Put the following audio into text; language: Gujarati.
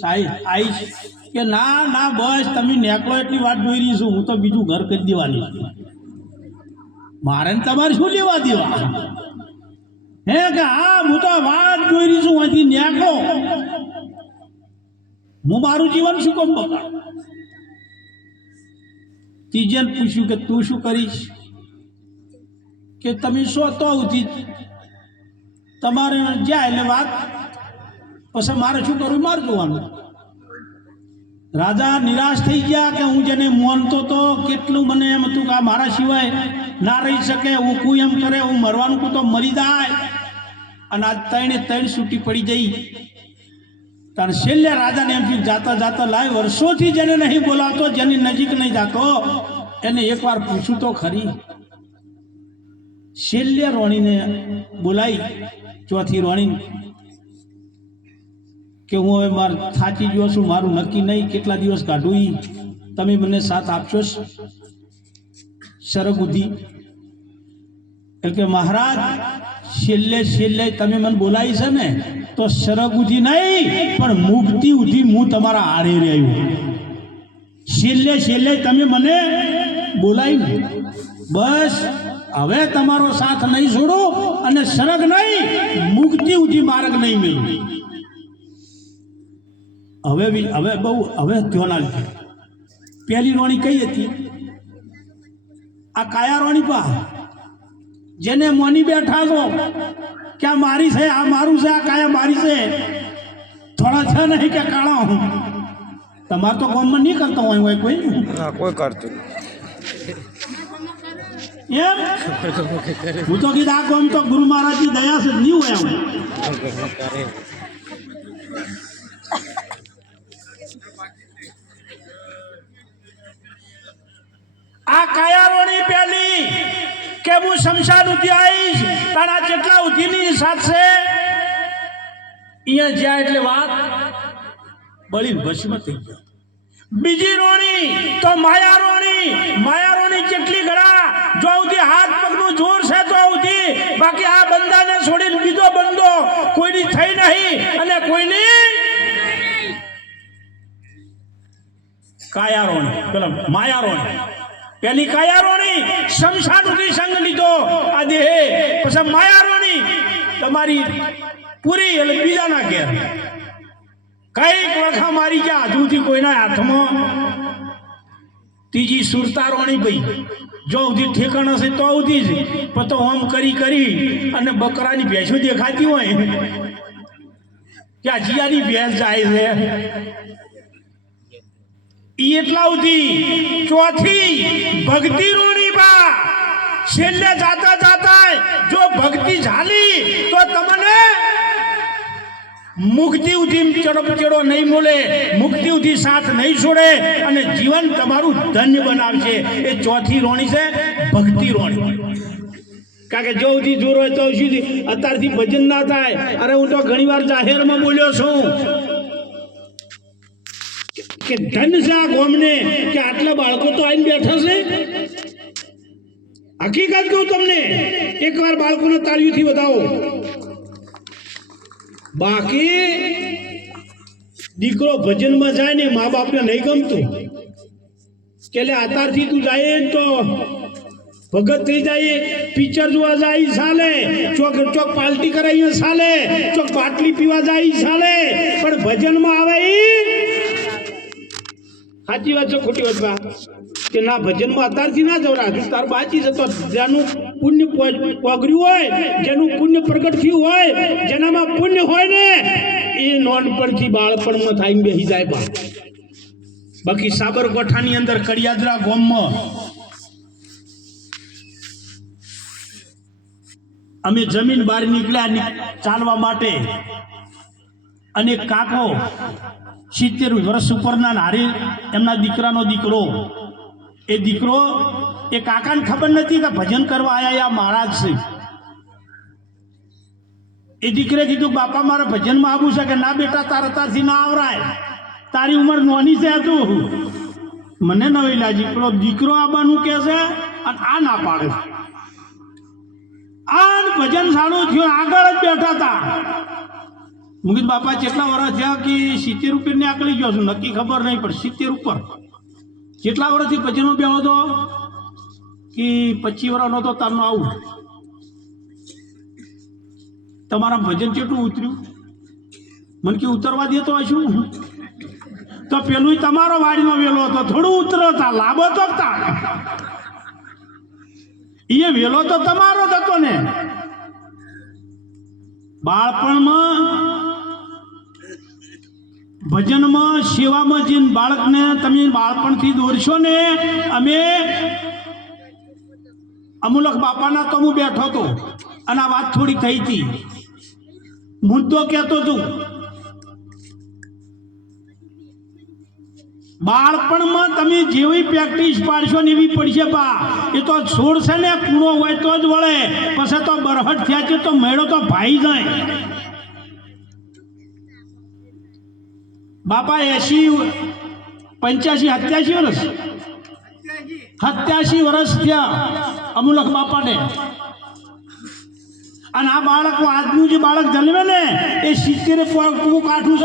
સાહેબ આઈશ કે ના ના બસ તમે નેકળો એટલી વાત જોઈ રહી છું, હું તો બીજું ઘર કરી દેવાની મારે તમારે શું લેવા દેવા હે કે હા હું તો વાત જોઈ રહી છું અહીંથી નેકળો, હું મારું જીવન શું કામ બગાડ. ત્રીજાને પૂછ્યું કે તું શું કરીશ કે તમે શું તો ઉઠી તમારે જાય એટલે વાત પછી મારે શું કરવું મારે જોવાનું. રાજા નિરાશ થઈ ગયા કે હું જેને માનતો તો કેટલું મને એમ હતું કે આ મારા સિવાય ના રહી શકે, હું કોઈ એમ કરે હું મરવાનું કહું તો મરી જાય, અને આજ ત્રણ છૂટી પડી જઈ. કારણ છેલ્લે રાજાને એમ થયું જાતા જાતા લાય વર્ષોથી જેને નહીં બોલાવતો જેની નજીક નહીં જાતો એને એકવાર પૂછું તો ખરી. છેલ્લે રોણીને બોલાવી, ચોથી રોણી કે હું હવે મારે થાકી ગયો છું, મારું નક્કી નહીં કેટલા દિવસ કાઢું, તમે મને સાથ આપશો શરગુધી. એટલે કે મહારાજ છેલ્લે છેલ્લે તમે મને બોલાવી છે ને તો શરગુધી નહીં પણ મુક્તિ ઉધી હું તમારા આરે રહ્યું. છેલ્લે છેલ્લે તમે મને બોલાવી બસ હવે તમારો સાથ નહીં છોડો અને શરગ નહીં મુક્તિ ઉધી માર્ગ નહીં મેળવું. હવે બહુ હવે ધ્યાન આપજો. પહેલી રોણી કઈ હતી? આ કાયા રોણી પા જેને મોની બેઠા છો કે આ મારી છે, આ મારું છે, આ કાયા મારી છે, થોડા છે નહીં કે કાળો તમારે તો ગામમાં નહીં કરતો હોય કોઈ કોઈ કરતું એમ. હું તો કીધું આ ગામ તો ગુરુ મહારાજની દયા છે નહીં હોય એમ. આ કાયારોણી પેલી કે હું શમશાન ઉધી આવીશ તારા જેટલા ઉધીની સાથે અહીંયા જ્યાં એટલે વાત બળી ભસ્મ થઈ ગયો. બીજી રોણી તો માયારોણી જેટલી ગળા જો ઉધી હાથ પગનું જોર છે તો ઉધી, બાકી આ બંદાને છોડીને બીજો બંદો કોઈની થઈ નહીં અને કોઈની કાયારોણી પેલા માયારોણી. પેલી કાયારોણી શમશાન ઉધી સંગ લીધો આ દેહે, પછી માયારોણી તમારી પૂરી એટલે બીજાના ઘેર કઈક વખા મારી ગયા હજુથી કોઈના હાથમાં. ત્રીજી સુરતારોણી ભાઈ જો ઉધી ઠેકાણ હશે તો ઉધી જ પણ તો ઓમ કરી અને બકરાની ભેંસો દેખાતી હોય કે આ જીયાની ભેંસ જાય છે એટલા ઉધી. ચોથી ભક્તિ રોણી બા છેલ્લે જાતા જાતા જો ભક્તિ ઝાલી તો તમને મુક્તિ ઉધી ચડો નહીં મળે, મુક્તિ ઉધી સાથ નહીં છોડે અને જીવન તમારું ધન્ય બનાવશે. એ ચોથી રોણી છે ભક્તિ રોણી. કારણ કે જો ઉધી જોર હોય તો સુધી અત્યારથી ભજન ના થાય. અરે હું તો ઘણી વાર જાહેરમાં બોલ્યો છું કે ધન છે આ ગોમને કે આટલા બાળકો તો આવીને બેઠા છે. હકીકત કહું તમને, એકવાર બાળકોને તાળીઓથી બતાવો. બાકી દીકરો ભજનમાં જાય ને મા બાપને નહીં ગમતું કે અત્યારથી તું જાય તો ભગત થઈ જાય, પિક્ચર જોવા જાય ચાલે, ચોક પાર્ટી કરાવીએ ચાલે, ચોક બાટલી પીવા જાય ચાલે, પણ ભજનમાં આવે સાચી વાત છે ખોટી વાત બા કે ના ભજનમાં અત્યારથી ના જવરા તાર બાચી છે તો જેનું પુણ્ય પોગર્યું હોય, જેનું પુણ્ય પ્રગટ થયું હોય, જેનામાં પુણ્ય હોય ને એ નોનપણથી બાળપણમાં થાય બેસી જાય બા. બાકી સાબરકાંઠાની અંદર કડિયાદરા ગામમાં અમે જમીન બહાર નીકળ્યા ચાલવા માટે અને કાકો 70 વર્ષ ઉપરના નારી એમના દીકરાનો દીકરો, એ દીકરો એ કાકાને ખબર નથી કે ભજન કરવા આયા મહારાજ છે. એ દીકરે કીધું બાપા મારે ભજનમાં આવવું છે કે ના બેટા તારા તારથી ના આવરાય, તારી ઉંમર નોની છે. તું મને નવી લાગી પેલો દીકરો આવવાનું કે છે અને આ ના પાડે. આ ભજન સારું થયું, આગળ જ બેઠા હતા મુગીત બાપા કેટલા વર્ષ થયા કે 70 રૂપિયાની આકડી ગયો છું, નક્કી ખબર નહીં પણ 70 ઉપર. કેટલા વર્ષથી ભજનમાં બેહો તો કે 25 વર્ષનો તો તારનો આવું. તમારા ભજન કેટલું ઉતર્યું? મને કે ઉતરવા દેતો હશું તો પેલું તમારો વાડીનો વેલો હતો, થોડું ઉતરો તા લાભો તો તા એ વેલો તો તમારો જ હતો ને. બાળપણમાં ભજનમાં સેવામાં જઈને બાળકને તમે બાળપણથી દોરશો ને. અમે અમુલક બાપાના તો હું બેઠો હતો અને આ વાત થોડી થઈ હતી, મુદ્દો કહેતો છું. બાળપણમાં તમે જેવી પ્રેક્ટિસ પાડશો ને એવી પડશે બા. એ તો છોડ છે ને કૂણો હોય તો જ વળે, પછી તો બરહટ થયા છે તો મેળો તો ભાઈ જાય. બાપા 80 85 87 વર્ષ 87 વર્ષ થયા અમુલક બાપાને. અને આ બાળક આજનું જે બાળક જન્મે ને એ 70 કાઠું છે.